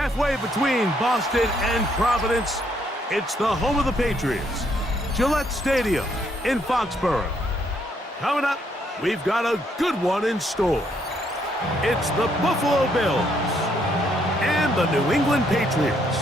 Halfway between Boston and Providence, it's the home of the Patriots, Gillette Stadium in Foxborough. Coming up, we've got a good one in store. It's the Buffalo Bills and the New England Patriots.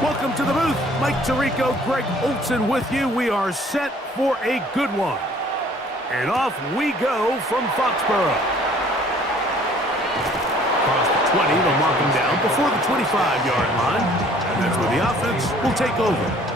Welcome to the booth. Mike Tirico, Greg Olson with you. We are set for a good one. And off we go from Foxborough. Across the 20, they'll mark him down before the 25-yard line. And that's where the offense will take over.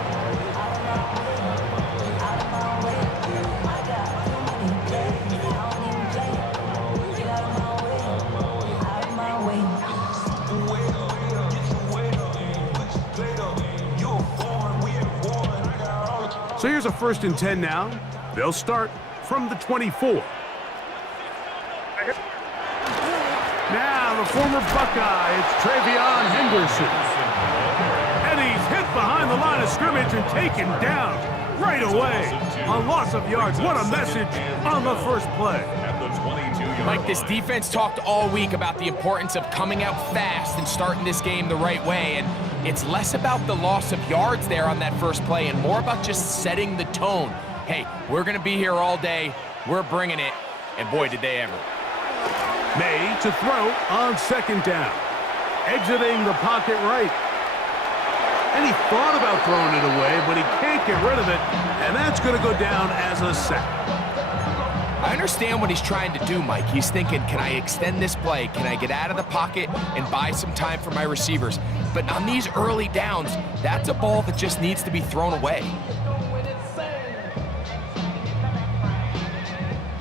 So here's a 1st and 10 now. They'll start from the 24. Now the former Buckeye, it's Travion Henderson. And he's hit behind the line of scrimmage and taken down right away. A loss of yards. What a message on the first play. Mike, this defense talked all week about the importance of coming out fast and starting this game the right way, and it's less about the loss of yards there on that first play and more about just setting the tone. Hey, we're going to be here all day. We're bringing it, and boy, did they ever. May to throw on 2nd down. Exiting the pocket right. And he thought about throwing it away, but he can't get rid of it, and that's going to go down as a sack. I understand what he's trying to do, Mike. He's thinking, can I extend this play? Can I get out of the pocket and buy some time for my receivers? But on these early downs, that's a ball that just needs to be thrown away.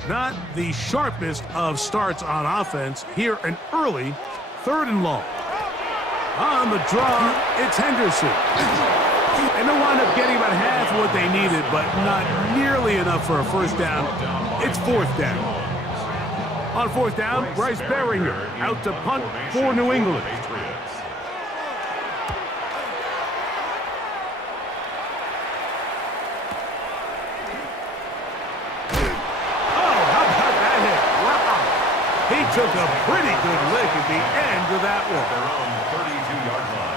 Not the sharpest of starts on offense. Here, an early 3rd and long. On the draw, it's Henderson. And they'll wind up getting about half of what they needed, but not nearly enough for a 1st down. It's 4th down. On 4th down, Bryce Berringer out to punt for New England. Oh, how about that hit? Wow. He took a pretty good lick at the end of that one. Their own 32-yard line.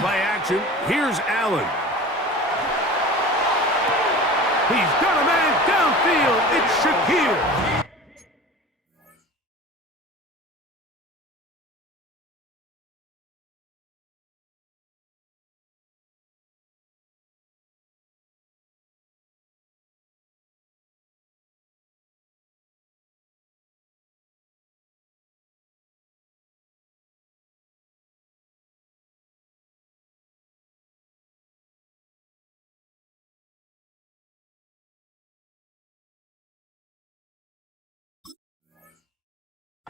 Play action. Here's Allen. He's got a man downfield. It's Shakir.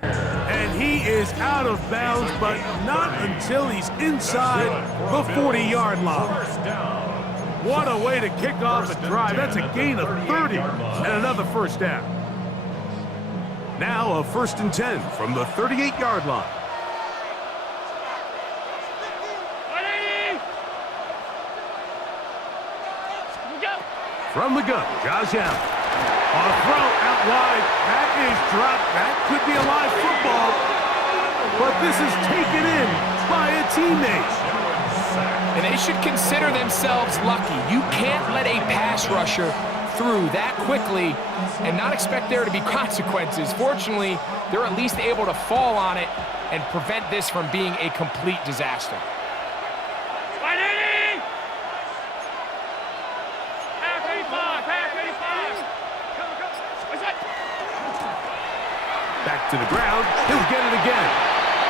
And he is out of bounds, but not until he's inside the 40-yard line. What a way to kick off a drive. That's a gain of 30 and another 1st down. Now a 1st and 10 from the 38-yard line. From the gun, Josh Allen. On a throw out wide. That is dropped. That could be a live football. But this is taken in by a teammate. And they should consider themselves lucky. You can't let a pass rusher through that quickly and not expect there to be consequences. Fortunately, they're at least able to fall on it and prevent this from being a complete disaster. Back to the ground. He'll get it again.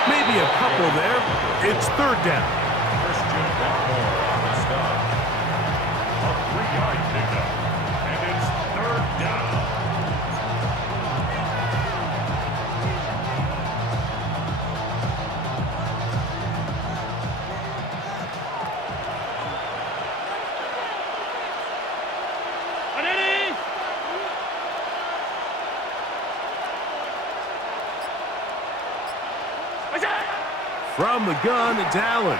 Maybe a couple there. It's 3rd down. Christian Barmore on the stop. From the gun, it's Allen.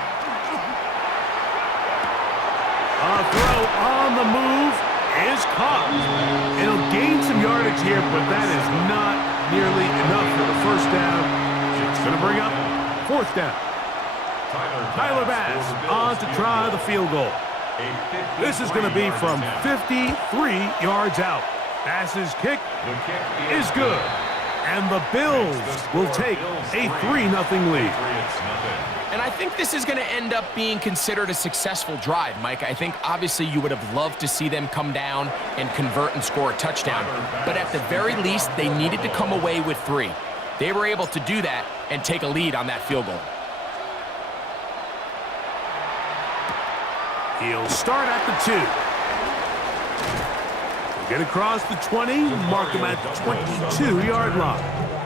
A throw on the move is caught. It'll gain some yardage here, but that is not nearly enough for the first down. It's going to bring up fourth down. Tyler Bass on to try the field goal. This is going to be from 53 yards out. Bass's kick is good. And the Bills will take a 3-0 lead. And I think this is going to end up being considered a successful drive, Mike. I think obviously you would have loved to see them come down and convert and score a touchdown. But at the very least, they needed to come away with 3. They were able to do that and take a lead on that field goal. He'll start at the 2. Get across the 20, mark him at the 22-yard line.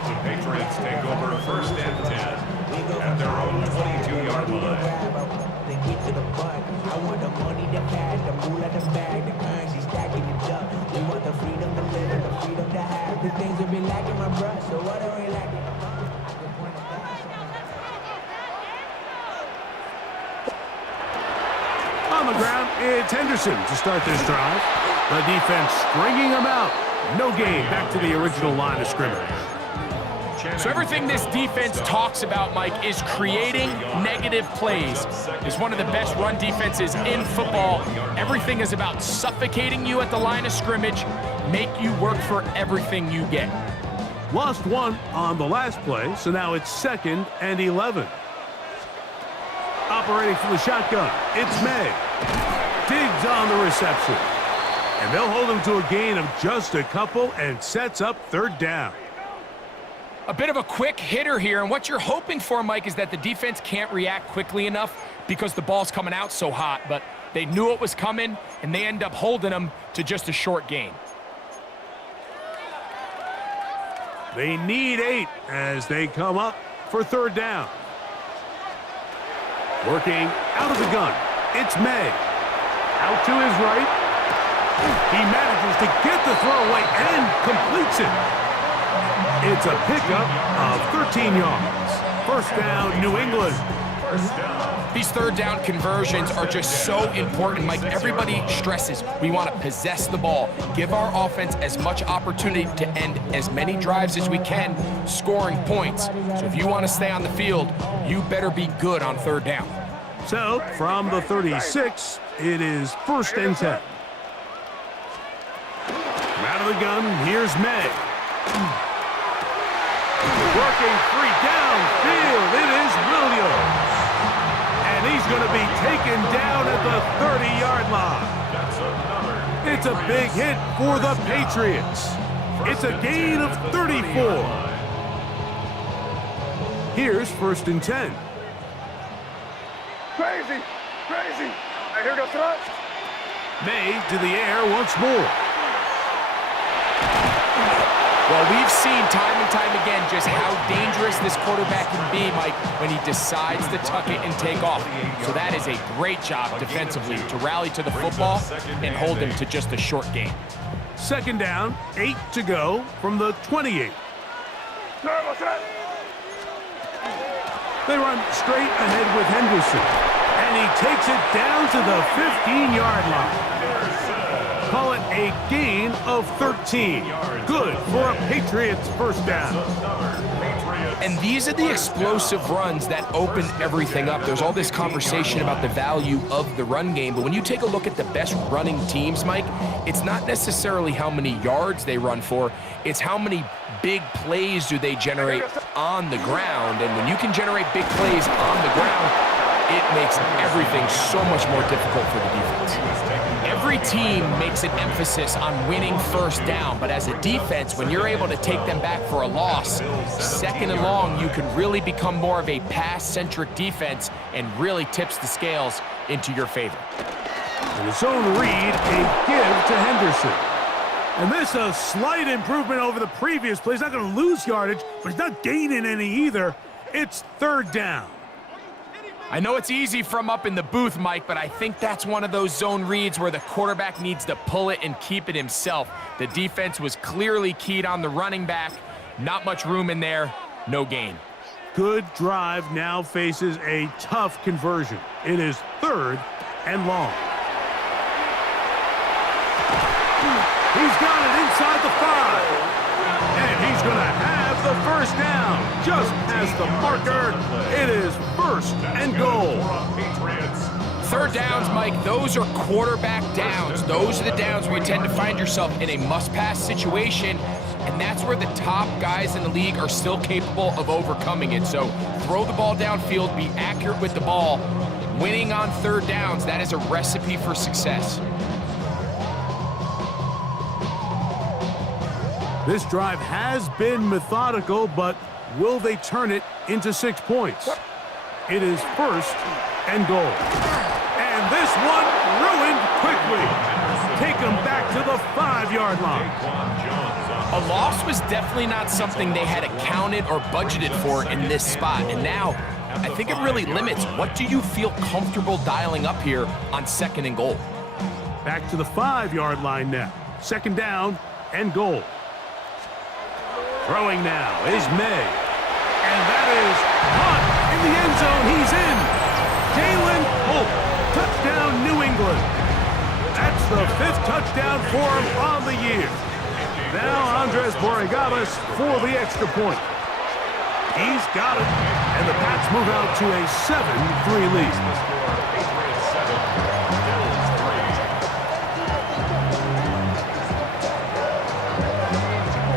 The Patriots take over first and 10 at their own 22-yard line. They get to the butt. I want the money, the cash, the moolah, the bag, the currency stacking it up. We want the freedom to live and the freedom to have. The things that be lacking, my bruh. So what are we lacking? On the ground, it's Henderson to start this drive. The defense stringing him out. No gain. Back to the original line of scrimmage. So everything this defense talks about, Mike, is creating negative plays. It's one of the best run defenses in football. Everything is about suffocating you at the line of scrimmage, make you work for everything you get. Lost 1 on the last play, so now it's 2nd and 11. Operating from the shotgun, it's May. Diggs on the reception. And they'll hold him to a gain of just a couple and sets up 3rd down. A bit of a quick hitter here, and what you're hoping for, Mike, is that the defense can't react quickly enough because the ball's coming out so hot, but they knew it was coming, and they end up holding them to just a short gain. They need 8 as they come up for 3rd down. Working out of the gun, it's May. Out to his right. He manages to get the throw away and completes it. It's a pickup of 13 yards. First down, New England. These 3rd down conversions are just so important, Mike. Everybody stresses we want to possess the ball, give our offense as much opportunity to end as many drives as we can, scoring points. So if you want to stay on the field, you better be good on 3rd down. So from the 36, it is 1st and 10. Out of the gun, here's May. Working free downfield, it is Williams. And he's going to be taken down at the 30-yard line. It's a big hit for the Patriots. It's a gain of 34. Here's 1st and 10. Crazy. Now here goes thrust. May to the air once more. Well, we've seen time and time again just how dangerous this quarterback can be, Mike, when he decides to tuck it and take off. So that is a great job defensively to rally to the football and hold him to just a short gain. 2nd down, 8 to go from the 28. They run straight ahead with Henderson, and he takes it down to the 15-yard line. Call it a gain of 13. Good for a Patriots first down. And these are the explosive runs that open everything up. There's all this conversation about the value of the run game, but when you take a look at the best running teams, Mike, it's not necessarily how many yards they run for, it's how many big plays do they generate on the ground. And when you can generate big plays on the ground, it makes everything so much more difficult for the defense. Every team makes an emphasis on winning first down, but as a defense, when you're able to take them back for a loss, 2nd and long, you can really become more of a pass-centric defense and really tips the scales into your favor. And the zone read, a give to Henderson. And this is a slight improvement over the previous play. He's not going to lose yardage, but he's not gaining any either. It's 3rd down. I know it's easy from up in the booth, Mike, but I think that's one of those zone reads where the quarterback needs to pull it and keep it himself. The defense was clearly keyed on the running back. Not much room in there. No gain. good drive now faces a tough conversion. It is 3rd and long. He's got it inside the 5. And he's going to have the first down. Just past the marker. It is 1st and goal. Patriots. 3rd downs, Mike, those are quarterback downs. Those are the downs where you tend to find yourself in a must-pass situation, and that's where the top guys in the league are still capable of overcoming it. So throw the ball downfield, be accurate with the ball. Winning on 3rd downs, that is a recipe for success. This drive has been methodical, but will they turn it into 6 points? It is 1st and goal. And this one ruined quickly. Take them back to the 5-yard line. A loss was definitely not something they had accounted or budgeted for in this spot. And now, I think it really limits what do you feel comfortable dialing up here on 2nd and goal. Back to the 5-yard line now. 2nd down and goal. Throwing now is May. And that is caught in the end zone. He's in. Jalen Holt. Touchdown, New England. That's the 5th touchdown for him on the year. Now Andres Borregales for the extra point. He's got it. And the Pats move out to a 7-3 lead. Patriots 7, Bills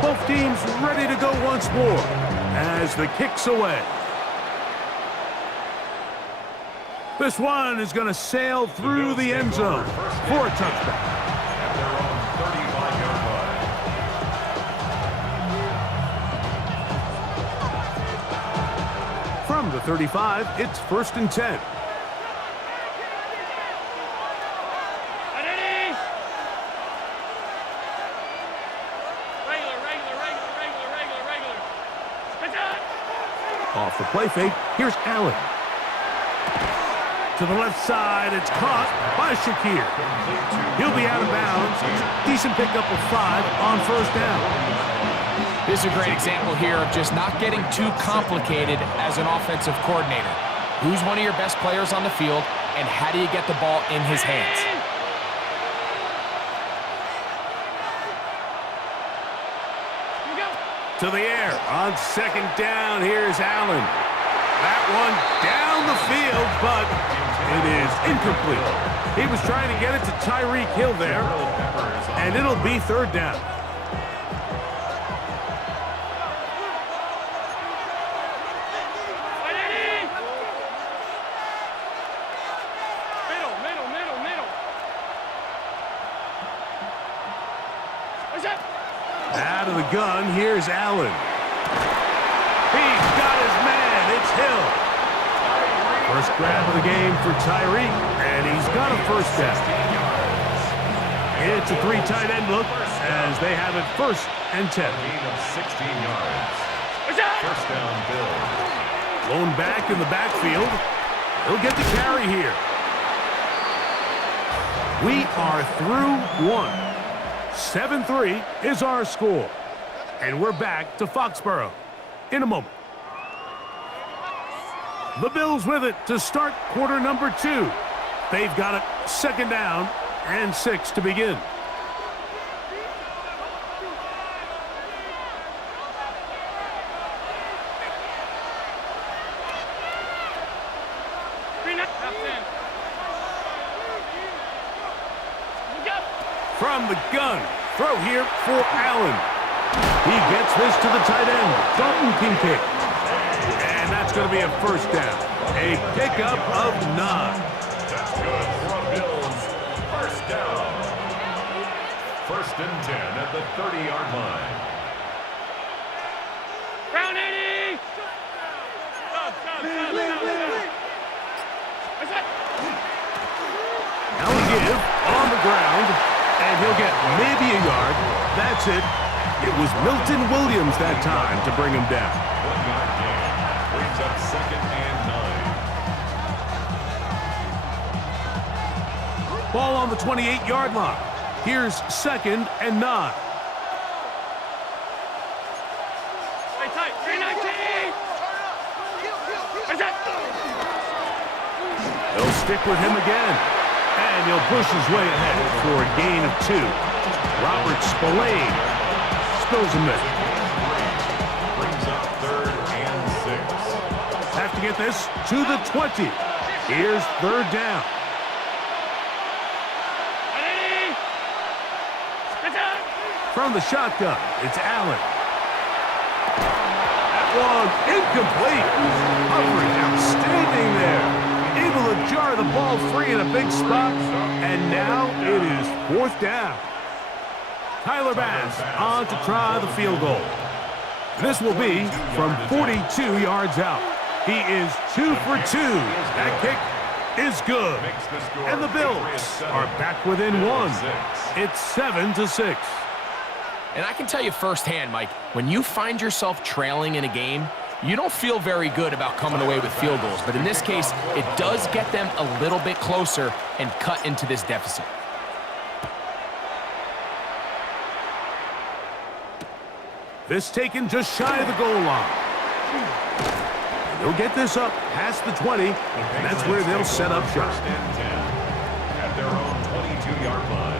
3. Both teams ready to go once more as the kick's away. This one is going to sail through the end zone for a touchdown. At their own 35-yard line. From the 35, it's 1st and 10. Off the play fake, here's Allen. To the left side, it's caught by Shakir. He'll be out of bounds. Decent pickup of 5 on 1st down. This is a great example here of just not getting too complicated as an offensive coordinator. Who's one of your best players on the field, and how do you get the ball in his hands? To the air on 2nd down. Here's Allen. That one down the field, but it is incomplete. He was trying to get it to Tyreek Hill there, and it'll be 3rd down. Out of the gun, here's Allen. He's got his man. It's Hill. First grab of the game for Tyreek, and he's got a 1st down. It's a 3 tight end look as they have it 1st and 10. Gain of 16 yards. 1st down, Bills. Blown back in the backfield. He'll get the carry here. We are through 1. 7-3 is our score. And we're back to Foxborough in a moment. The Bills with it to start quarter number 2. They've got it 2nd down and 6 to begin. From the gun, throw here for Allen. He gets this to the tight end, Dalton Kincaid. And that's going to be a 1st down. A pickup of 9. That's good for a Bills. 1st down. 1st and 10 at the 30-yard line. Round 80! Allen give on the ground, and he'll get maybe a yard. That's it. It was Milton Williams that time to bring him down. 1-yard gain. Brings up 2nd and 9. Ball on the 28-yard line. Here's 2nd and 9. Stay tight. 319! stick with him again. And he'll push his way ahead for a gain of 2. Robert Spillane spills him in. Brings up 3rd and 6. Have to get this to the 20. Here's 3rd down. From the shotgun, it's Allen. That one incomplete. Humphrey outstanding there. Able to jar the ball free in a big spot. And now it is 4th down. Tyler Bass on to try the field goal. This will be from 42 yards out. He is 2 for 2. That kick is good. And the Bills are back within 1. It's 7-6. And I can tell you firsthand, Mike, when you find yourself trailing in a game, you don't feel very good about coming away with field goals. But in this case, it does get them a little bit closer and cut into this deficit. This taken just shy of the goal line. They'll get this up past the 20, and that's where they'll set up shop. 1st and 10 at their own 22-yard line.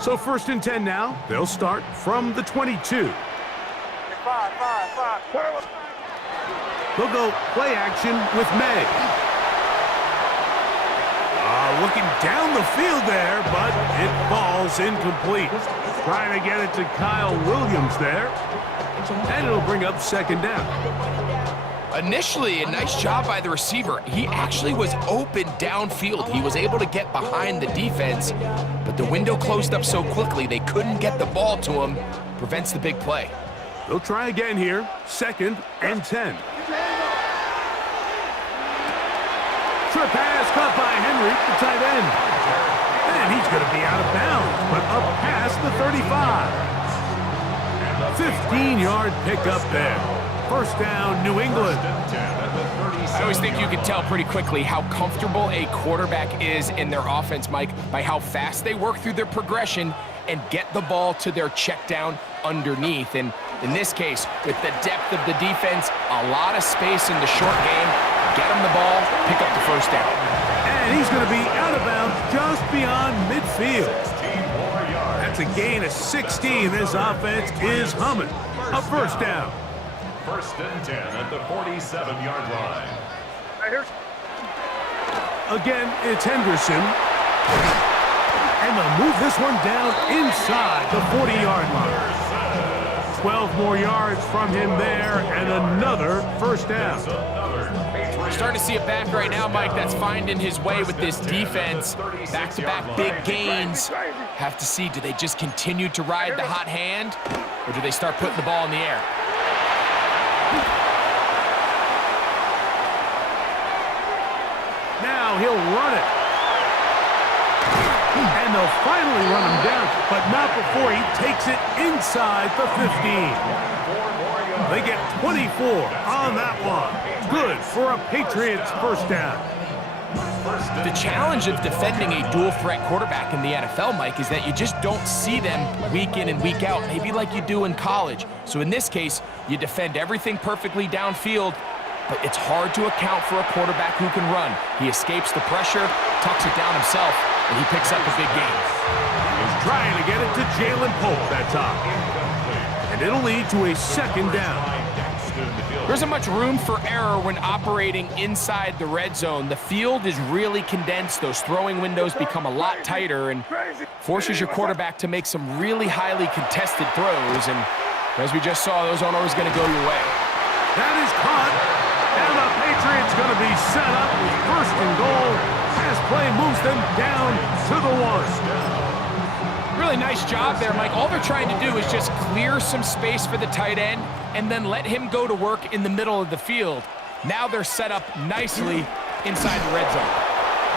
So 1st and 10 now. They'll start from the 22. They'll go play action with May. Looking down the field there, but it falls incomplete. Trying to get it to Kyle Williams there. And it'll bring up 2nd down. Initially, a nice job by the receiver. He actually was open downfield. He was able to get behind the defense, but the window closed up so quickly they couldn't get the ball to him. Prevents the big play. They'll try again here. 2nd and 10. Trip pass caught by Henry, the tight end. And he's going to be out of bounds, but up past the 35. 15-yard pickup there. 1st down, New England. I always think you can tell pretty quickly how comfortable a quarterback is in their offense, Mike, by how fast they work through their progression and get the ball to their check down underneath. And in this case, with the depth of the defense, a lot of space in the short game, get him the ball, pick up the 1st down. And he's going to be out of bounds just beyond midfield. That's a gain of 16. This offense is humming. A 1st down. 1st and 10 at the 47-yard line. Again, it's Henderson. And they'll move this one down inside the 40-yard line. 12 more yards from him there, and another 1st down. We're starting to see it back right now, Mike, that's finding his way with this defense. Back-to-back big gains. Have to see, do they just continue to ride the hot hand, or do they start putting the ball in the air? Now he'll run it. And they'll finally run him down, but not before he takes it inside the 15. They get 24 on that one. Good for a Patriots 1st down. The challenge of defending a dual-threat quarterback in the NFL, Mike, is that you just don't see them week in and week out, maybe like you do in college. So in this case, you defend everything perfectly downfield, but it's hard to account for a quarterback who can run. He escapes the pressure, tucks it down himself, and he picks up a big gain. He's trying to get it to Jalen Pope that time. And it'll lead to a 2nd down. There isn't much room for error when operating inside the red zone. The field is really condensed. Those throwing windows become a lot tighter and forces your quarterback to make some really highly contested throws. And as we just saw, those aren't always going to go your way. That is caught. And the Patriots going to be set up with 1st and goal. Pass play moves them down to the 1. Really nice job there, Mike. All they're trying to do is just clear some space for the tight end and then let him go to work in the middle of the field. Now they're set up nicely inside the red zone.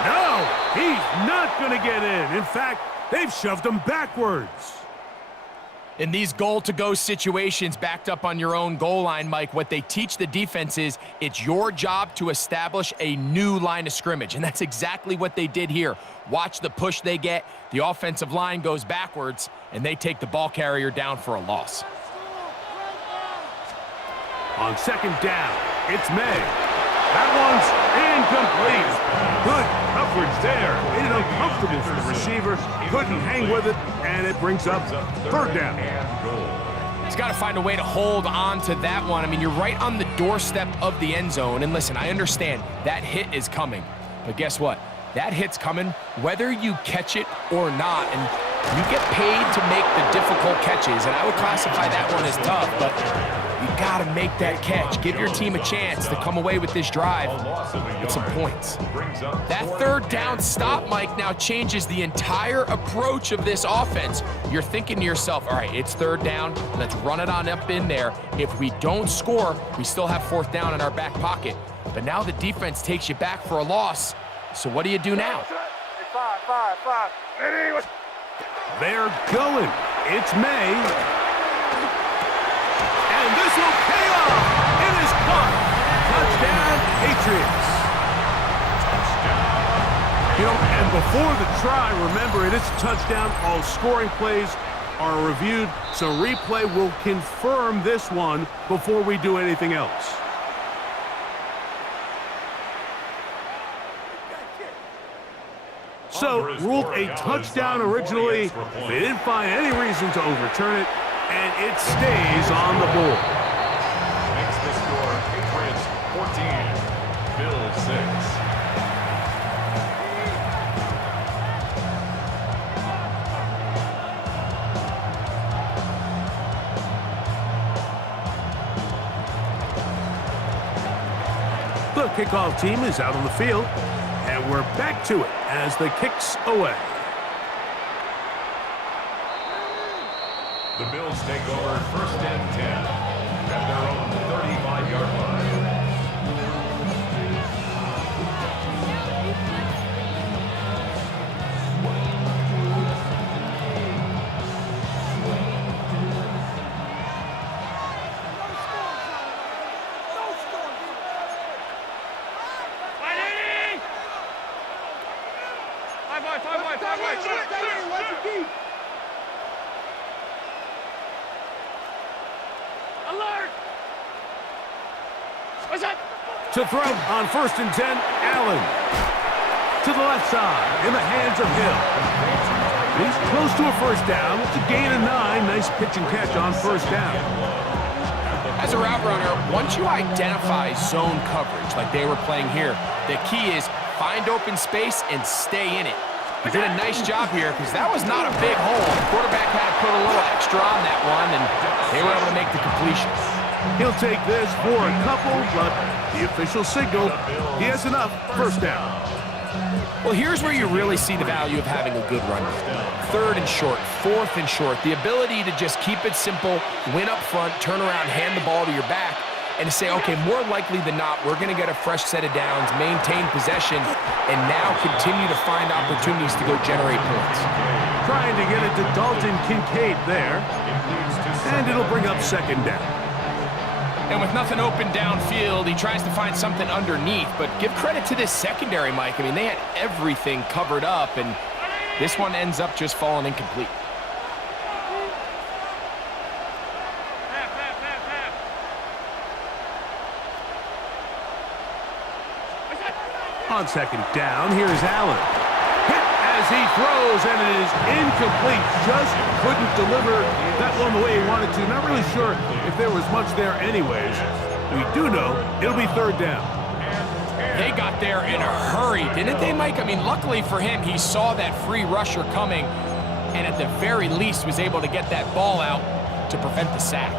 No, he's not going to get in. In fact, they've shoved him backwards. In these goal-to-go situations backed up on your own goal line, Mike, what they teach the defense is it's your job to establish a new line of scrimmage, and that's exactly what they did here. Watch the push they get. The offensive line goes backwards, and they take the ball carrier down for a loss. On second down, it's May. That one's incomplete. Good coverage there. Made it uncomfortable for the receiver. Couldn't hang with it, and it brings up third down. He's got to find a way to hold on to that one. I mean, you're right on the doorstep of the end zone. And listen, I understand that hit is coming. But guess what? That hit's coming whether you catch it or not. And you get paid to make the difficult catches. And I would classify that one as tough, but you got to make that catch. Give your team a chance to come away with this drive with some points. That third down stop, Mike, now changes the entire approach of this offense. You're thinking to yourself, all right, it's third down. Let's run it on up in there. If we don't score, we still have fourth down in our back pocket. But now the defense takes you back for a loss. So what do you do now? Five. They're going. It's May. And this will pay off. It is caught. Touchdown, Patriots. You know, and before the try, remember, it is a touchdown. All scoring plays are reviewed, so replay will confirm this one before we do anything else. So, ruled a touchdown originally. They didn't find any reason to overturn it, and it stays on the board. Makes the score Patriots 14, Bills 6. The kickoff team is out on the field, and we're back to it as the kick's away. The Bills take over first and 10 at their own 35-yard line. Alert! What's up? To throw on first and 10, Allen. To the left side, in the hands of Hill. He's close to a first down. It's a gain of 9. Nice pitch and catch on first down. As a route runner, once you identify zone coverage like they were playing here, the key is find open space and stay in it. He did a nice job here because that was not a big hole. The quarterback had to put a little extra on that one, and they were able to make the completion. He'll take this for a couple, but the official signal, he has enough. First down. Well, here's where you really see the value of having a good run. Third and short, fourth and short, the ability to just keep it simple, win up front, turn around, hand the ball to your back, and to say, okay, more likely than not, we're going to get a fresh set of downs, maintain possession, and now continue to find opportunities to go generate points. Trying to get it to Dalton Kincaid there, and it'll bring up second down. And with nothing open downfield, he tries to find something underneath, but give credit to this secondary, Mike. I mean, they had everything covered up, and this one ends up just falling incomplete. On second down, here's Allen. Hit as he throws, and it is incomplete. Just couldn't deliver that one the way he wanted to. Not really sure if there was much there anyways. We do know it'll be third down. They got there in a hurry, didn't they, Mike? I mean, luckily for him, he saw that free rusher coming, and at the very least was able to get that ball out to prevent the sack.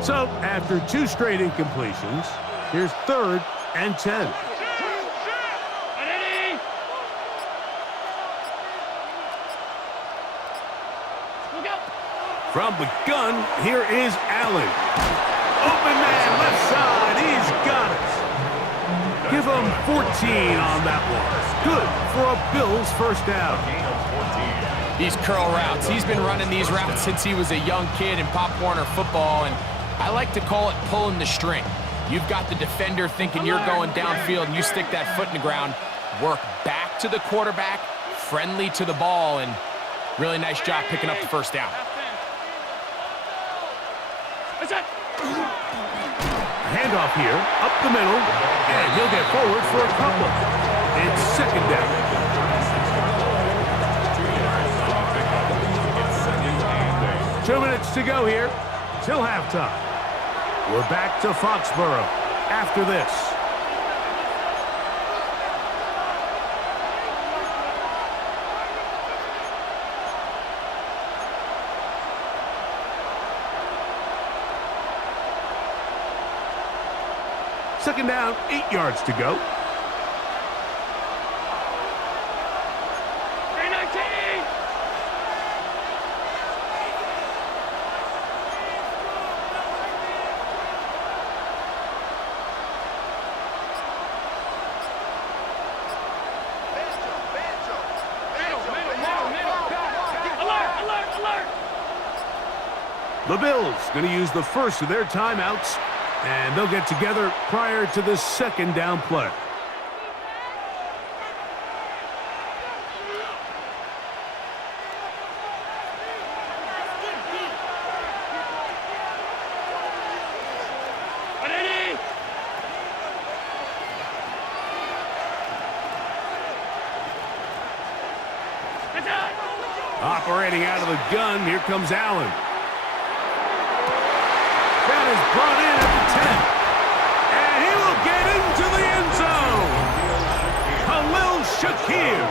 So, after 2 straight incompletions, here's third and 10. From the gun, here is Allen. Open man, left side, he's got it. Give them 14 on that one. Good for a Bills first down. Gain of 14. These curl routes, he's been running these routes since he was a young kid in Pop Warner football, and I like to call it pulling the string. You've got the defender thinking you're going downfield, and you stick that foot in the ground, work back to the quarterback, friendly to the ball, and really nice job picking up the first down. Handoff here, up the middle, and he'll get forward for a couple. It's second down. It's 2 minutes to go here till halftime. We're back to Foxborough after this. Second down, 8 yards to go. 319! Alert! The Bills going to use the first of their timeouts, and they'll get together prior to the second down play. Operating out of the gun, here comes Allen. That is brought in at the 10. And he will get into the end zone. Khalil Shakir.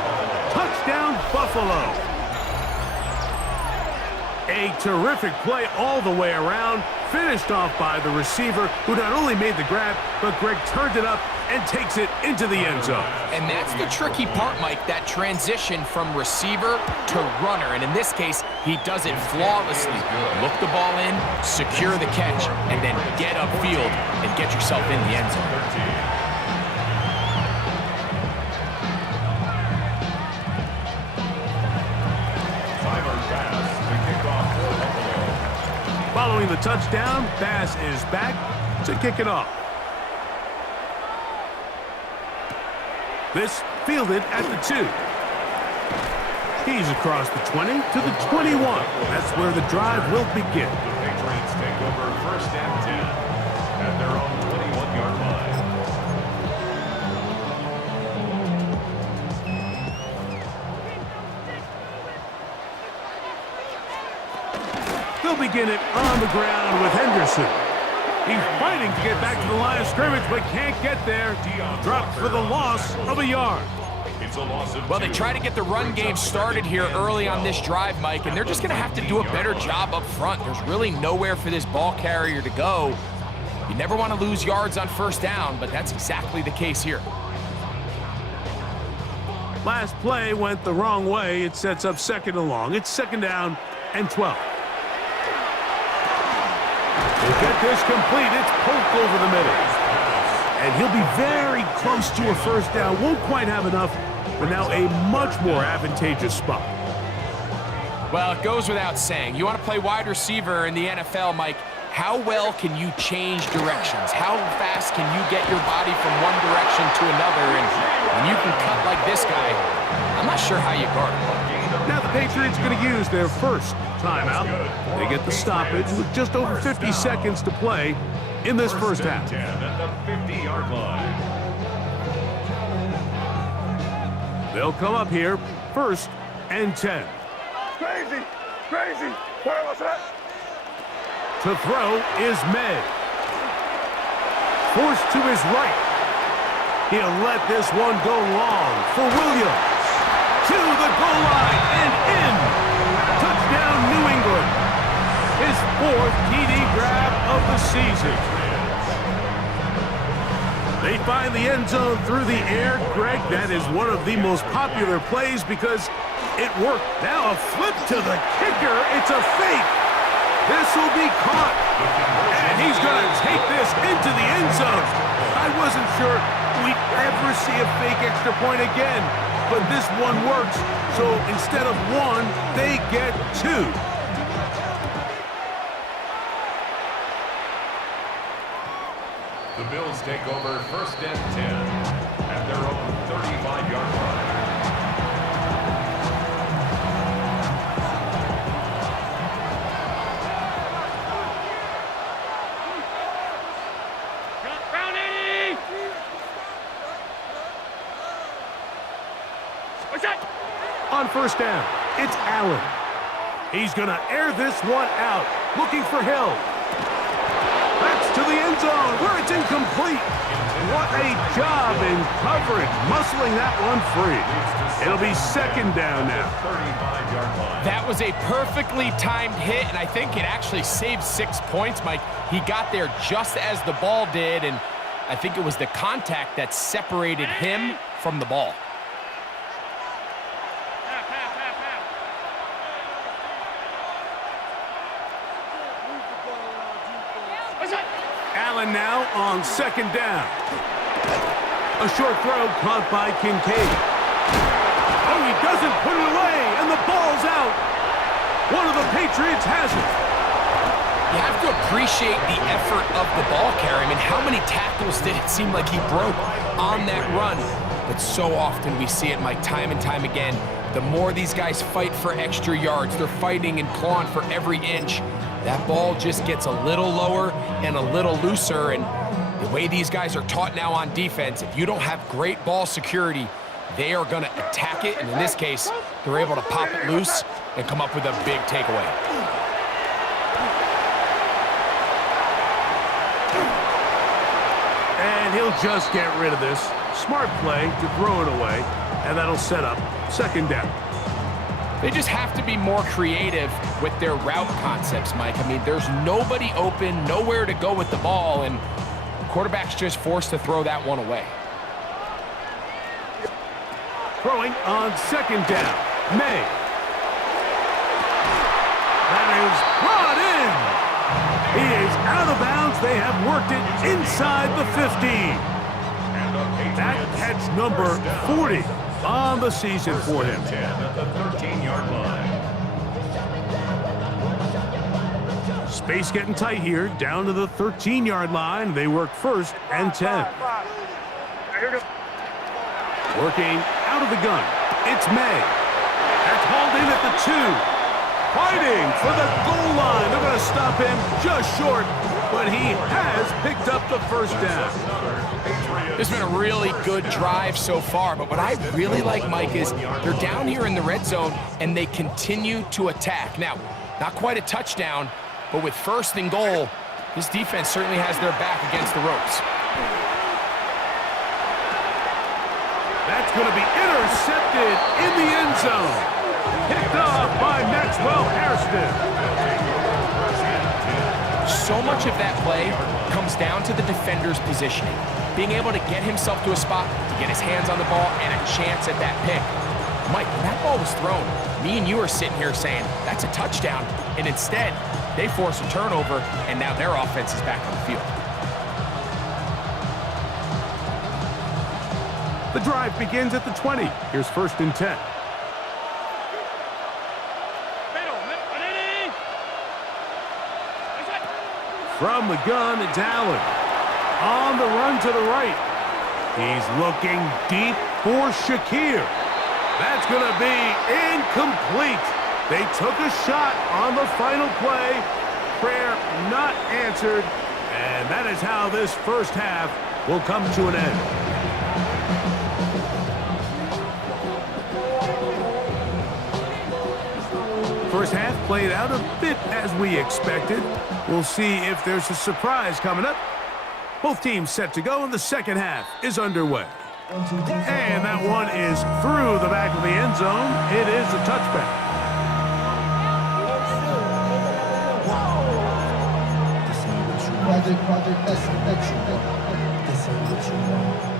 Touchdown, Buffalo. A terrific play all the way around. Finished off by the receiver, who not only made the grab, but Greg turned it up and takes it into the end zone. And that's the tricky part, Mike, that transition from receiver to runner. And in this case, he does it flawlessly. Look the ball in, secure the catch, and then get upfield and get yourself in the end zone. 5-yard pass to kick off for Buffalo. Following the touchdown, Bass is back to kick it off. This fielded at the 2. He's across the 20 to the 21. That's where the drive will begin. The Patriots take over first and 10 at their own 21-yard line. They'll begin it on the ground with Henderson. He's fighting to get back to the line of scrimmage, but can't get there. Dropped for the loss of a yard. It's a loss of Well, they 2. try to get the run game started here early on this drive, Mike, and they're just going to have to do a better job up front. There's really nowhere for this ball carrier to go. You never want to lose yards on first down, but that's exactly the case here. Last play went the wrong way. It sets up second and long. It's second down and 12. He'll get this complete. It's poked over the middle. And he'll be very close to a first down. Won't quite have enough, but now a much more advantageous spot. Well, it goes without saying. You want to play wide receiver in the NFL, Mike, how well can you change directions? How fast can you get your body from one direction to another? And when you can cut like this guy, I'm not sure how you guard him. Now the Patriots going to use their first timeout. They get the stoppage with just over 50 seconds to play in this first half. 10 at the 50-yard line. They'll come up here, first and 10. Crazy! Where was that? To throw is May. Forced to his right. He'll let this one go long for Williams. To the goal line and in. Touchdown, New England. His 4th TD grab of the season. They find the end zone through the air. Greg, that is one of the most popular plays because it worked. Now a flip to the kicker. It's a fake. This will be caught. And he's going to take this into the end zone. I wasn't sure we ever see a fake extra point again. But this one works, so instead of one, they get two. The Bills take over 1st and 10 at their own 35-yard line. Round 80! What's that? On 1st down, it's Allen. He's going to air this one out, looking for Hill. That's to the end zone, where it's incomplete. What a job in coverage, muscling that one free. It'll be 2nd down now. 35-yard line. That was a perfectly timed hit, and I think it actually saved 6 points, Mike. He got there just as the ball did, and I think it was the contact that separated him from the ball. Allen now on 2nd down. A short throw caught by Kincaid. Oh, he doesn't put it away, and the ball's out. One of the Patriots has it. You have to appreciate the effort of the ball carrier. I mean, how many tackles did it seem like he broke on that run? But so often we see it, Mike, time and time again. The more these guys fight for extra yards, they're fighting and clawing for every inch. That ball just gets a little lower and a little looser, and the way these guys are taught now on defense, if you don't have great ball security, they are going to attack it, and in this case, they're able to pop it loose and come up with a big takeaway. And he'll just get rid of this. Smart play to throw it away, and that'll set up 2nd down. They just have to be more creative with their route concepts, Mike. I mean, there's nobody open, nowhere to go with the ball, and the quarterback's just forced to throw that one away. Throwing on 2nd down. May. That is brought in. He is out of bounds. They have worked it inside the 50. That catch number 40 on the season for him. 10 at the 13-yard line. Space getting tight here, down to the 13-yard line. They work 1st and 10. Working out of the gun. It's May. That's hauled in at the 2. Fighting for the goal line. They're going to stop him just short, but he has picked up the 1st down. It's been a really good drive so far, but what I really like, Mike, is they're down here in the red zone, and they continue to attack. Now, not quite a touchdown, but with 1st and goal, this defense certainly has their back against the ropes. That's going to be intercepted in the end zone. Picked off by Maxwell Hairston. So much of that play comes down to the defender's positioning. Being able to get himself to a spot, to get his hands on the ball, and a chance at that pick. Mike, when that ball was thrown, me and you are sitting here saying, that's a touchdown, and instead, they force a turnover, and now their offense is back on the field. The drive begins at the 20. Here's 1st and 10. From the gun, it's Allen. On the run to the right. He's looking deep for Shakir. That's going to be incomplete. They took a shot on the final play. Prayer not answered. And that is how this 1st half will come to an end. First half played out a bit as we expected. We'll see if there's a surprise coming up. Both teams set to go, and the 2nd half is underway. And that one is through the back of the end zone. It is a touchback. Project This ain't what you want.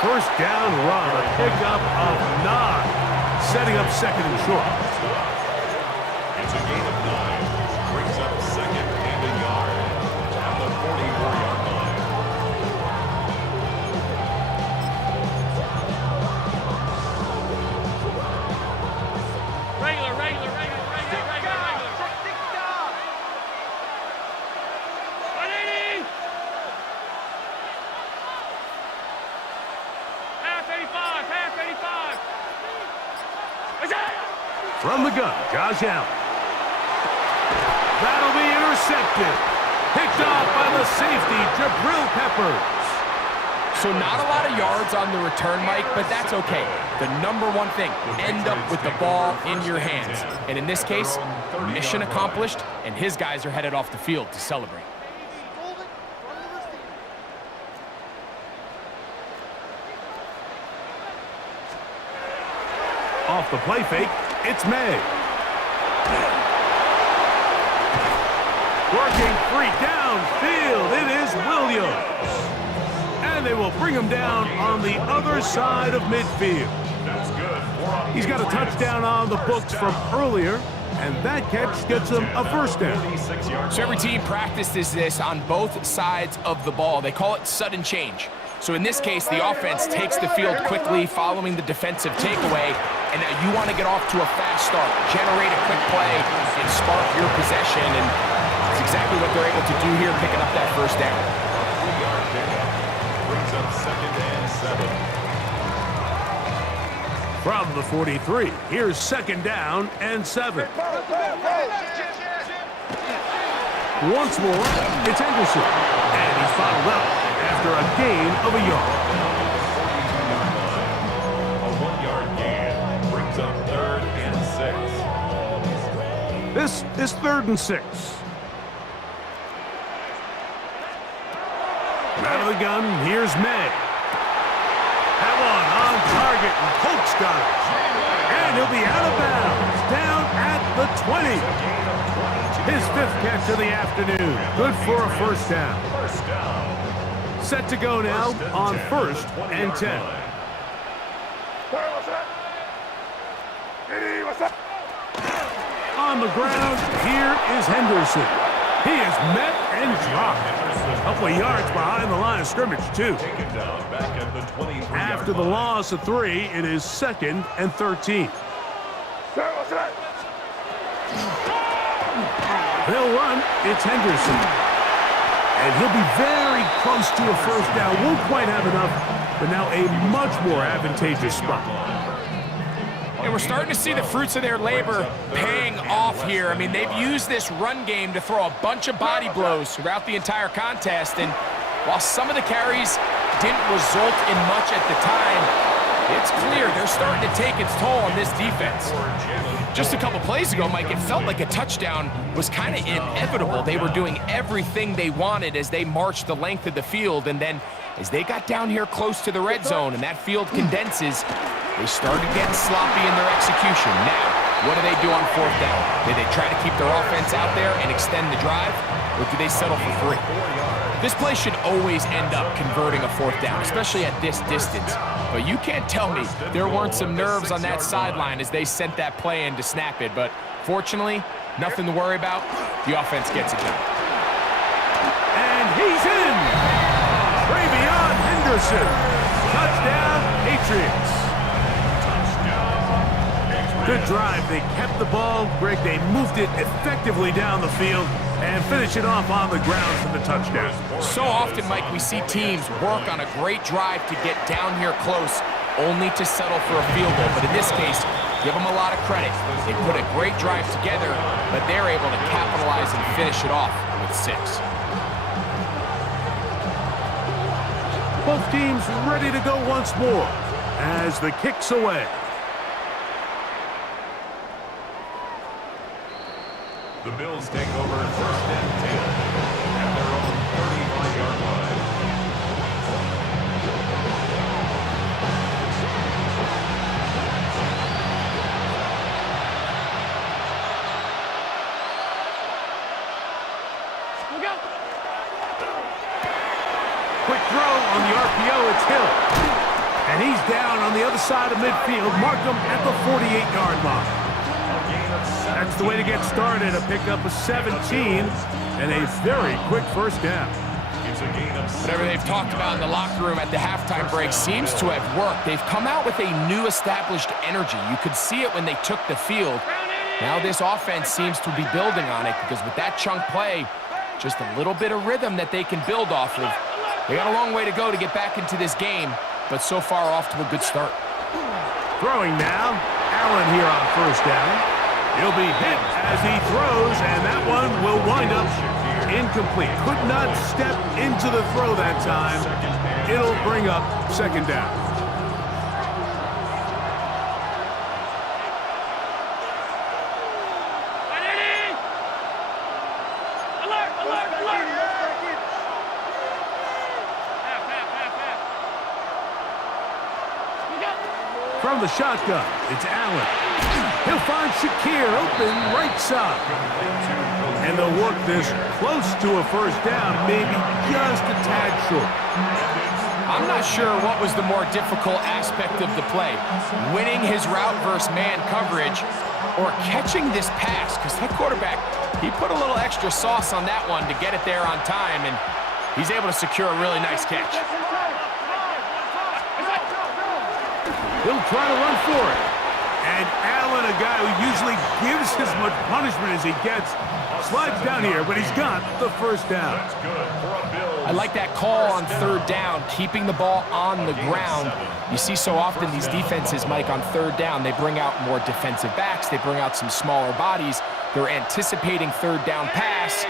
first down run, a pickup of 9, setting up second and short. It's a gain of 9. Brings up second and a yard at the 44-yard line. Regular. Pass 85. From the gun, Josh Allen. That'll be intercepted. Picked off by the safety, Jabril Peppers. So not a lot of yards on the return, Mike, but that's okay. The number one thing, end up with the ball in your hands. And in this case, mission accomplished, and his guys are headed off the field to celebrate. Off the play fake, it's May. Working free downfield, it is Williams. And they will bring him down on the other side of midfield. That's good. He's got a touchdown on the books from earlier, and that catch gets him a first down. So every team practices this on both sides of the ball. They call it sudden change. So in this case, the offense takes the field quickly following the defensive takeaway, and now you want to get off to a fast start, generate a quick play, and spark your possession, and that's exactly what they're able to do here, picking up that first down. 3-yard pickup. Brings up second and 7. From the 43, here's second down and 7. Once more, it's Henderson, and he's fouled up after a gain of a yard. 42-yard line. A 1-yard gain brings up third and 6. This is third and 6. Out of the gun, here's May. That one on target, and Colts got it. And he'll be out of bounds, down at the 20. His 5th catch of the afternoon. Good for a first down. First down. Set to go now on first and 10. On the ground, here is Henderson. He is met and dropped. A couple of yards behind the line of scrimmage, too. Taken down back at the 23-yard After the line. loss of 3, it is 2nd and 13. They'll run. It's Henderson. And he'll be very close to a first down. Won't quite have enough, but now a much more advantageous spot. And we're starting to see the fruits of their labor paying off here. I mean, they've used this run game to throw a bunch of body blows throughout the entire contest. And while some of the carries didn't result in much at the time, it's clear they're starting to take its toll on this defense. Just a couple plays ago, Mike, it felt like a touchdown was kind of inevitable. They were doing everything they wanted as they marched the length of the field, and then as they got down here close to the red zone and that field condenses, they started getting sloppy in their execution. Now, what do they do on 4th down? Do they try to keep their offense out there and extend the drive, or do they settle for 3? This play should always end up converting a 4th down, especially at this distance. But you can't tell me there weren't some nerves on that sideline as they sent that play in to snap it. But fortunately, nothing to worry about. The offense gets it done. And he's in! Travion Henderson. Touchdown, Patriots. Good drive. They kept the ball. Greg, they moved it effectively down the field and finish it off on the ground for the touchdown. So often, Mike, we see teams work on a great drive to get down here close, only to settle for a field goal. But in this case, give them a lot of credit. They put a great drive together, but they're able to capitalize and finish it off with 6. Both teams ready to go once more as the kick's away. The Bills take over first and 10 at their own 35-yard line. Quick throw on the RPO, it's Hill. And he's down on the other side of midfield. Mark him at the 48-yard line. That's the way to get started. A pickup of 17 and a very quick first down. Whatever they've talked about in the locker room at the halftime break seems to have worked. They've come out with a new established energy. You could see it when they took the field. Now this offense seems to be building on it because with that chunk play, just a little bit of rhythm that they can build off of. They got a long way to go to get back into this game, but so far off to a good start. Throwing now, Allen here on first down. He'll be hit as he throws, and that one will wind up incomplete. Could not step into the throw that time. It'll bring up second down. Alert, alert, alert! Half, half, half, half. From the shotgun, it's Allen. He'll find Shakir open right side. And they'll work this close to a first down, maybe just a tad short. I'm not sure what was the more difficult aspect of the play, winning his route versus man coverage or catching this pass, because that quarterback, he put a little extra sauce on that one to get it there on time, and he's able to secure a really nice catch. He'll try to run for it. And Allen, a guy who usually gives as much punishment as he gets, slides down here, but he's got the first down. I like that call on third down, keeping the ball on the ground. You see so often these defenses, Mike, on third down, they bring out more defensive backs, they bring out some smaller bodies. They're anticipating third down pass.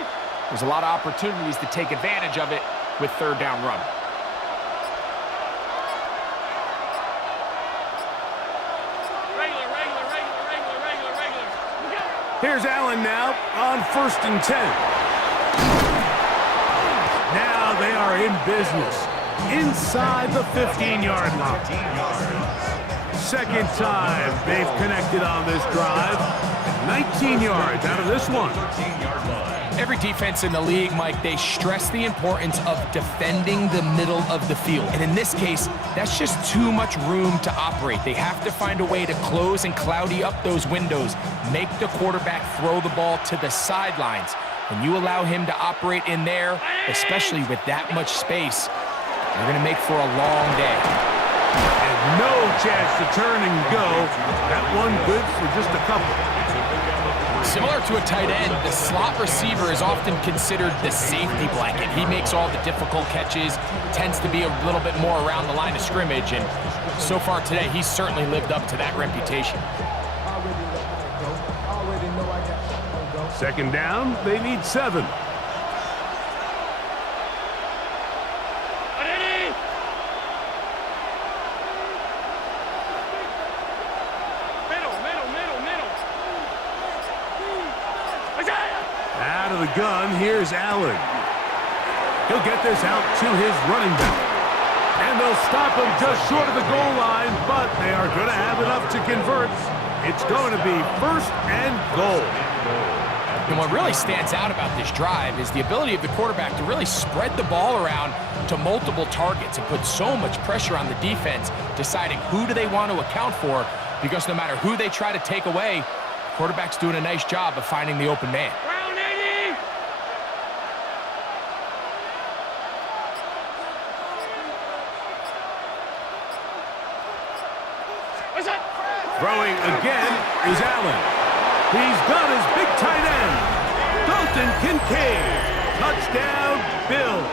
There's a lot of opportunities to take advantage of it with third down run. Here's Allen now on 1st and 10. Now they are in business inside the 15-yard line. Second time they've connected on this drive. 19 yards out of this one. Every defense in the league, Mike, they stress the importance of defending the middle of the field. And in this case, that's just too much room to operate. They have to find a way to close and cloudy up those windows, make the quarterback throw the ball to the sidelines. When you allow him to operate in there, especially with that much space, you're going to make for a long day. And no chance to turn and go. That one good for just a couple. Similar to a tight end, the slot receiver is often considered the safety blanket. He makes all the difficult catches, tends to be a little bit more around the line of scrimmage, and so far today, he's certainly lived up to that reputation. Second down, they need 7. Out of the gun, here's Allen. He'll get this out to his running back. And they'll stop him just short of the goal line, but they are going to have enough to convert. It's going to be 1st and goal. And what really stands out about this drive is the ability of the quarterback to really spread the ball around to multiple targets and put so much pressure on the defense, deciding who do they want to account for, because no matter who they try to take away, the quarterback's doing a nice job of finding the open man. Throwing again is Allen. He's got his big tight end, Dalton Kincaid. Touchdown, Bills.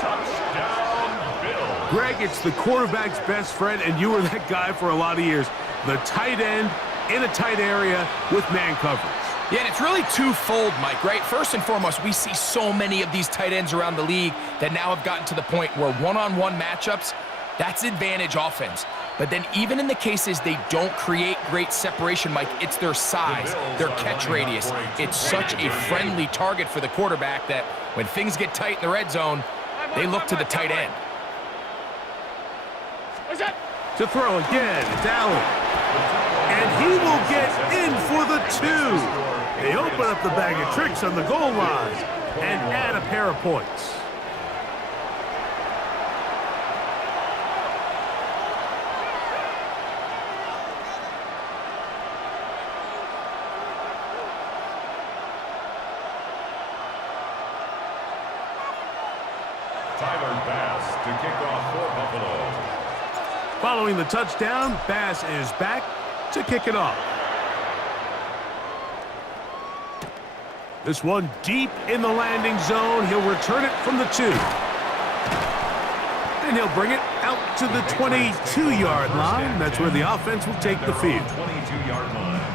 Touchdown, Bills. Greg, it's the quarterback's best friend, and you were that guy for a lot of years. The tight end in a tight area with man coverage. Yeah, and it's really twofold, Mike, right? First and foremost, we see so many of these tight ends around the league that now have gotten to the point where one-on-one matchups, that's advantage offense. But then even in the cases they don't create great separation, Mike, it's their size, their catch radius. It's such a friendly target for the quarterback that when things get tight in the red zone, they look to the tight end. To throw again, it's Allen. And he will get in for the 2. They open up the bag of tricks on the goal line and add a pair of points. Following the touchdown, Bass is back to kick it off. This one deep in the landing zone. He'll return it from the 2. And he'll bring it out to the 22-yard line. That's where the offense will take the field. 22-yard line.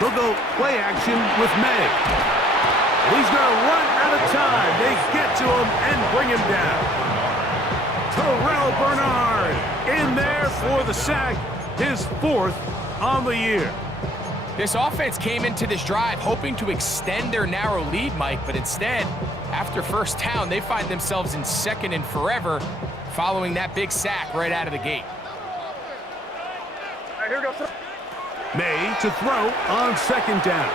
They'll go play action with May. He's going to run out of time. They get to him and bring him down. Terrell Bernard in there for the sack, his 4th on the year. This offense came into this drive hoping to extend their narrow lead, Mike, but instead, after first down, they find themselves in 2nd and forever following that big sack right out of the gate. All right, here we go. May to throw on 2nd down.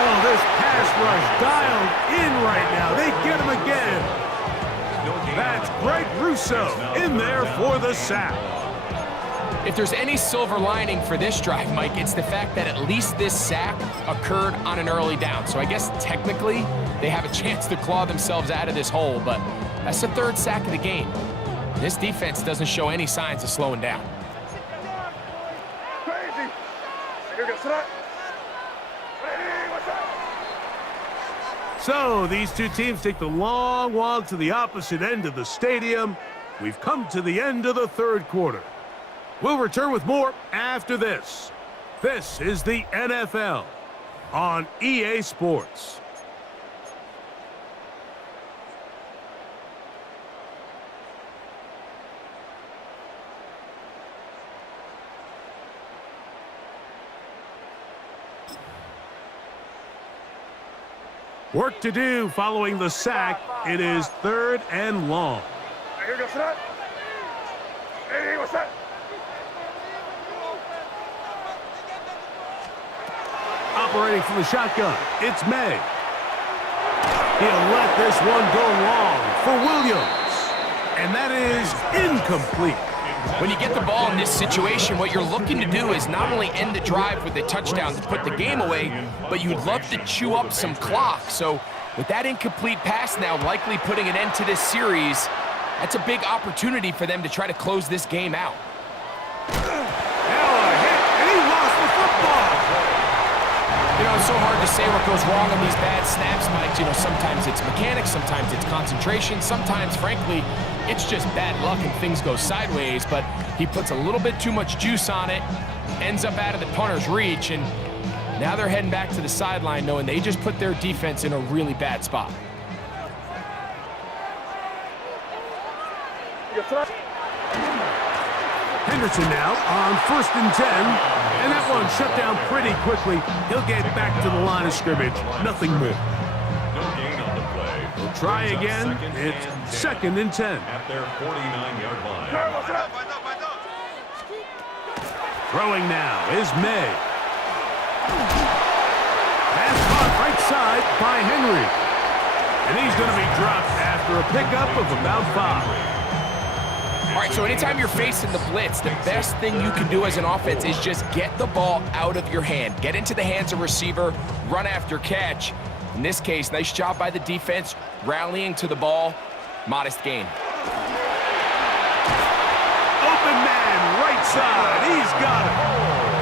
Oh, this pass rush dialed in right now. They get him again. That's Greg Russo in there for the sack. If there's any silver lining for this drive, Mike, it's the fact that at least this sack occurred on an early down. So I guess technically they have a chance to claw themselves out of this hole, but that's the 3rd sack of the game. This defense doesn't show any signs of slowing down. Crazy. Here we go. Sit up. Hey, what's up? So these two teams take the long walk to the opposite end of the stadium. We've come to the end of the 3rd quarter. We'll return with more after this. This is the NFL on EA Sports. Work to do following the sack. It is 3rd and long. All right, here we go. Sit up. Hey, what's up? Operating from the shotgun, it's May. He'll let this one go long for Williams. And that is incomplete. When you get the ball in this situation, what you're looking to do is not only end the drive with a touchdown to put the game away, but you'd love to chew up some clock. So with that incomplete pass now likely putting an end to this series, that's a big opportunity for them to try to close this game out. Now a hit, and he lost the football. You know, it's so hard to say what goes wrong on these bad snaps, Mike. You know, sometimes it's mechanics, sometimes it's concentration, sometimes, frankly, it's just bad luck and things go sideways, but he puts a little bit too much juice on it, ends up out of the punter's reach, and now they're heading back to the sideline knowing they just put their defense in a really bad spot. Henderson now on 1st and 10, and that one shut down pretty quickly. He'll get back to the line of scrimmage. Nothing more. No gain on the play. We'll try again. It's 2nd and 10. At their 49-yard line. Throwing now is May. Pass caught right side by Henry. And he's going to be dropped after a pickup of about 5. All right, so anytime you're facing the blitz, the best thing you can do as an offense is just get the ball out of your hand. Get into the hands of receiver, run after catch. In this case, nice job by the defense, rallying to the ball. Modest gain. Open man, right side. He's got it.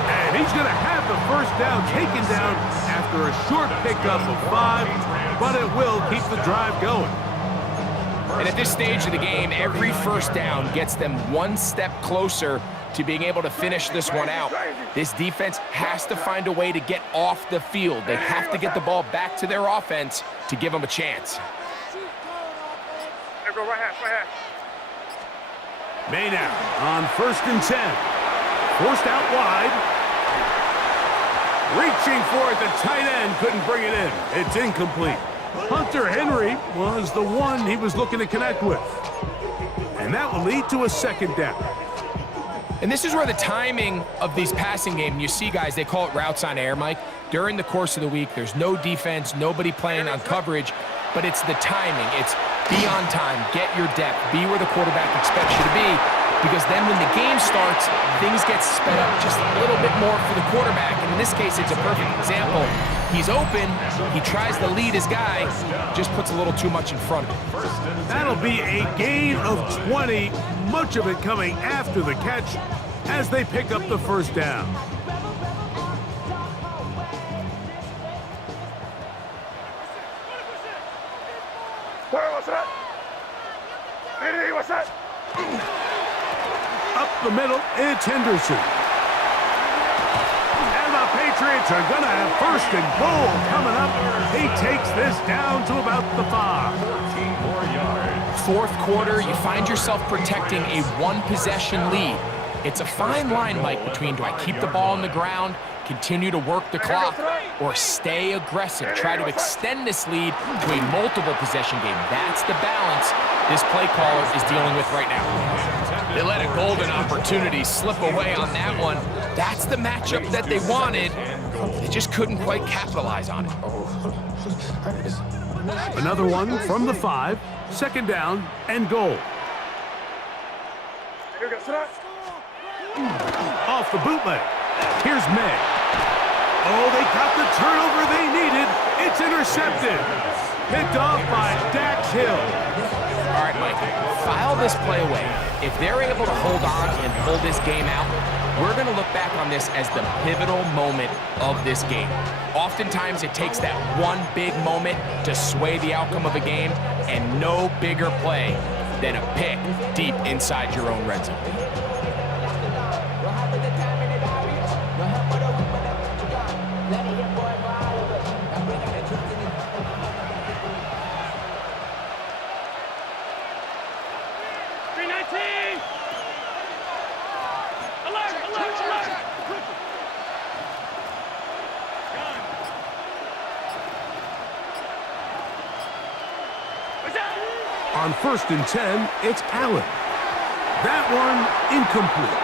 And he's going to have the first down taken down after a short pickup of 5, but it will keep the drive going. And at this stage of the game, every first down gets them one step closer to being able to finish this one out. This defense has to find a way to get off the field. They have to get the ball back to their offense to give them a chance. Here, go right half, right half. May now on 1st and 10. Forced out wide. Reaching for it, the tight end couldn't bring it in. It's incomplete. Hunter Henry was the one he was looking to connect with. And that will lead to a 2nd down. And this is where the timing of these passing games, you see guys, they call it routes on air, Mike. During the course of the week, there's no defense, nobody playing on coverage, but it's the timing. It's Be on time, get your depth, be where the quarterback expects you to be, because then when the game starts, things get sped up just a little bit more for the quarterback. And in this case, it's a perfect example. He's open, he tries to lead his guy, just puts a little too much in front of him. That'll be a gain of 20, much of it coming after the catch as they pick up the first down. What's that? Hey, what's that? Up the middle, it's Henderson. And the Patriots are going to have first and goal coming up. He takes this down to about the 5. 14 more yards. Fourth quarter, you find yourself protecting a one-possession lead. It's a fine line, Mike, between do I keep the ball on the ground, continue to work the clock, or stay aggressive, try to extend this lead to a multiple possession game. That's the balance this play caller is dealing with right now. They let a golden opportunity slip away on that one. That's the matchup that they wanted. They just couldn't quite capitalize on it. Another one from the 5, second down and goal. Off the bootleg. Here's May. Oh, they got the turnover they needed. It's intercepted. Picked off by Dax Hill. All right, Mike, file this play away. If they're able to hold on and pull this game out, we're going to look back on this as the pivotal moment of this game. Oftentimes, it takes that one big moment to sway the outcome of a game, and no bigger play than a pick deep inside your own red zone. On first and 10, it's Allen. That one incomplete.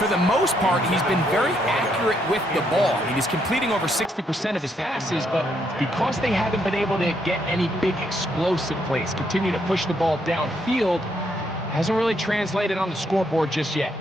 For the most part, he's been very accurate with the ball. I mean, he's completing over 60% of his passes, but because they haven't been able to get any big explosive plays, continue to push the ball downfield, hasn't really translated on the scoreboard just yet.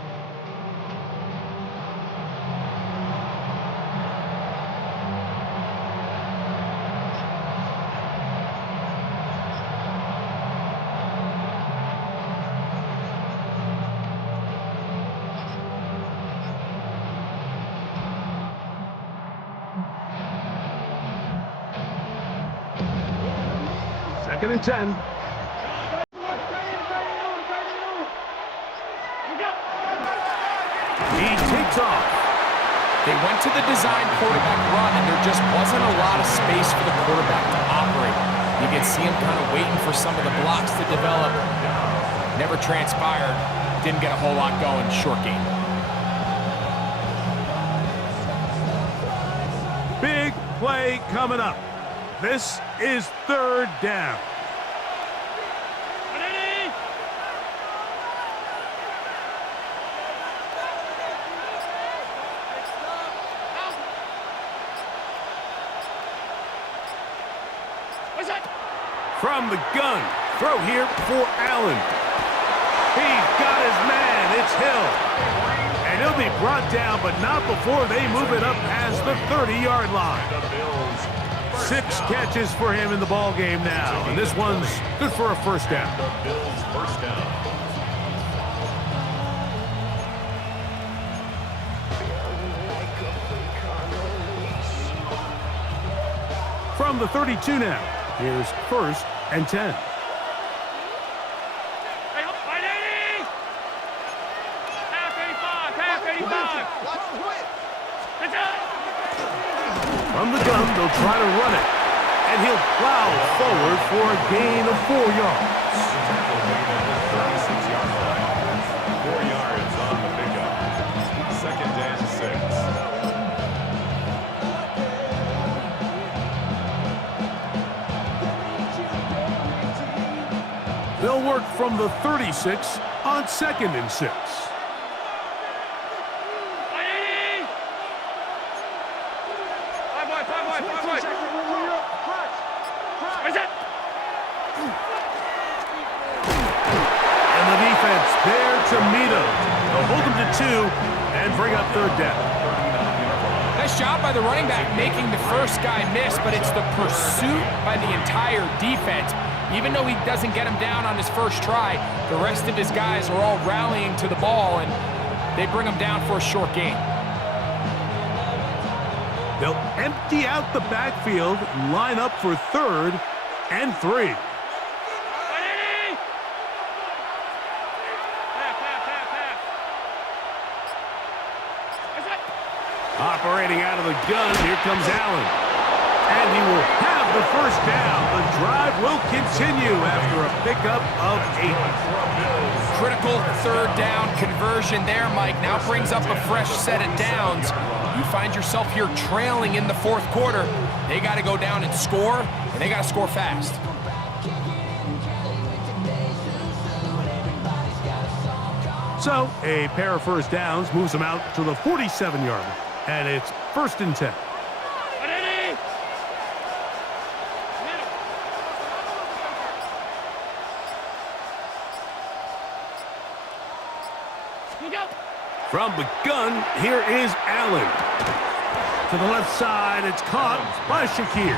Second and 10. He takes off. They went to the design quarterback run, and there just wasn't a lot of space for the quarterback to operate. You could see him kind of waiting for some of the blocks to develop. Never transpired. Didn't get a whole lot going. Short game. Big play coming up. This is third down. From the gun, throw here for Allen. He's got his man, it's Hill. And he'll be brought down, but not before they move it up past the 30-yard line. 6 catches for him in the ball game now, and this one's good for a first down. The Bills' first down. From the 32 now, here's first and 10. From the gun, they'll try to run it, and he'll plow forward for a gain of 4 yards. 36-yard line. 4 yards on the pickup. Second and 6. They'll work from the 36 on second and 6. 2 and bring up third down. Nice job by the running back making the first guy miss, but it's the pursuit by the entire defense. Even though he doesn't get him down on his first try, the rest of his guys are all rallying to the ball, and they bring him down for a short gain. They'll empty out the backfield and line up for 3rd and 3. Operating out of the gun, here comes Allen. And he will have the first down. The drive will continue after a pickup of 8. Critical third down conversion there, Mike. Now brings up a fresh set of downs. You find yourself here trailing in the 4th quarter. They got to go down and score, and they got to score fast. So, a pair of first downs moves them out to the 47-yard line. And it's 1st and 10. From the gun, here is Allen. To the left side, it's caught by Shakir.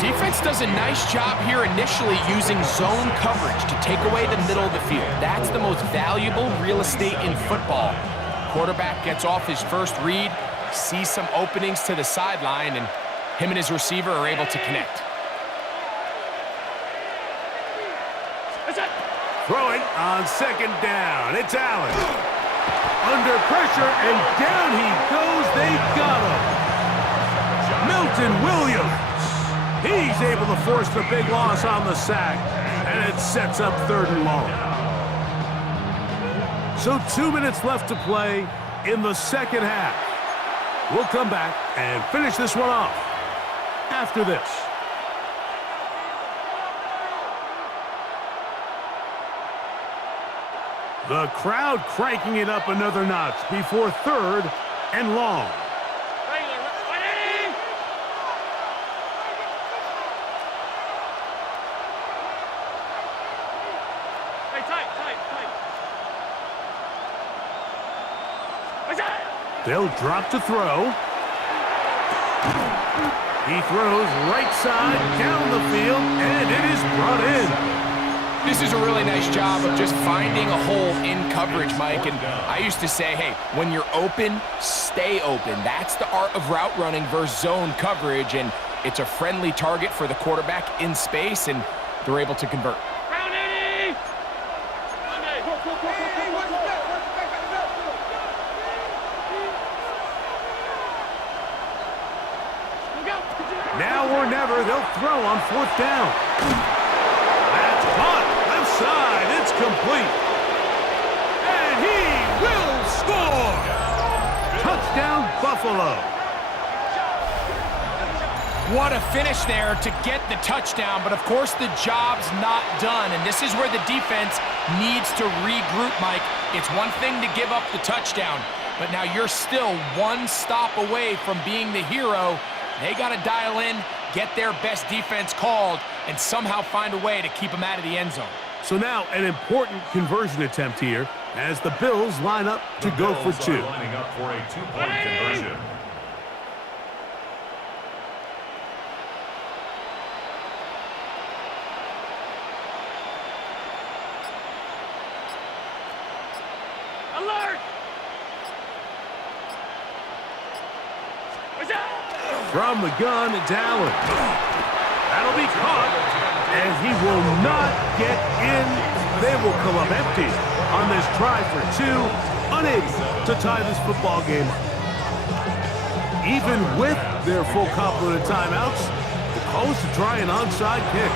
Defense does a nice job here initially using zone coverage to take away the middle of the field. That's the most valuable real estate in football. Quarterback gets off his first read, sees some openings to the sideline, and him and his receiver are able to connect. Throwing on 2nd down. It's Allen. Under pressure, and down he goes. They got him. Milton Williams. He's able to force the big loss on the sack, and it sets up 3rd and long. So 2 minutes left to play in the 2nd half. We'll come back and finish this one off after this. The crowd cranking it up another notch before 3rd and long. They'll drop to throw. He throws right side down the field, and it is brought in. This is a really nice job of just finding a hole in coverage, Mike. And I used to say, hey, when you're open, stay open. That's the art of route running versus zone coverage, and it's a friendly target for the quarterback in space, and they're able to convert. Now or never, they'll throw on 4th down. That's caught. Left side, it's complete. And he will score. Touchdown, Buffalo. What a finish there to get the touchdown, but of course the job's not done, and this is where the defense needs to regroup, Mike. It's one thing to give up the touchdown, but now you're still one stop away from being the hero. They got to dial in, get their best defense called, and somehow find a way to keep them out of the end zone. So now an important conversion attempt here as the Bills line up to go for 2. Lining up for a 2-point conversion. Alert! From the gun, it's Allen. That'll be caught, and he will not get in. They will come up empty on this try for 2, unable to tie this football game up. Even with their full complement of timeouts, the call is to try an onside kick.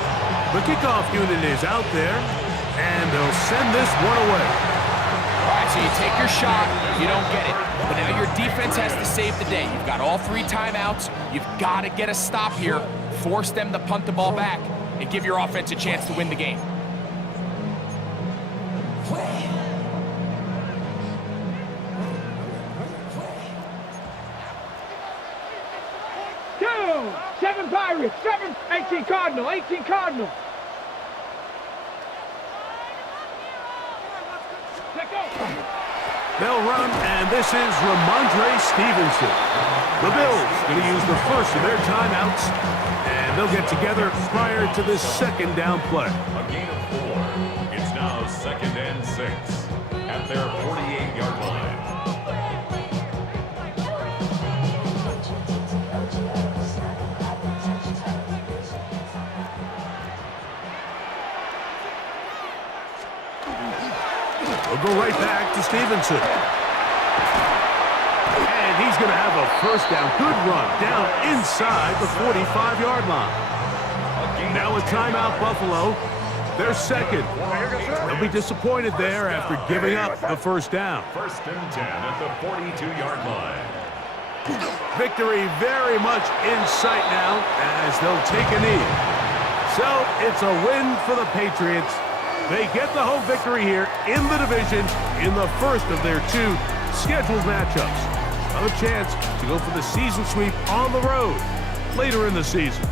The kickoff unit is out there, and they'll send this one away. All right, so you take your shot, you don't get it. But now your defense has to save the day. You've got all 3 timeouts. You've got to get a stop here, force them to punt the ball back, and give your offense a chance to win the game. Two, 7 Pirates, 7, 18 Cardinal, 18 Cardinal. They'll run, and this is Ramondre Stevenson. The Bills going to use the first of their timeouts, and they'll get together prior to this second down play. A gain of 4. It's now 2nd and 6 at their 48-yard line. We'll go right back to Stevenson. And he's going to have a first down. Good run down inside the 45-yard line. Now a timeout, Buffalo. They're second. They'll be disappointed there after giving up the first down. 1st and 10 at the 42-yard line. Victory very much in sight now as they'll take a knee. So it's a win for the Patriots. They get the home victory here in the division in the first of their 2 scheduled matchups. A chance to go for the season sweep on the road later in the season.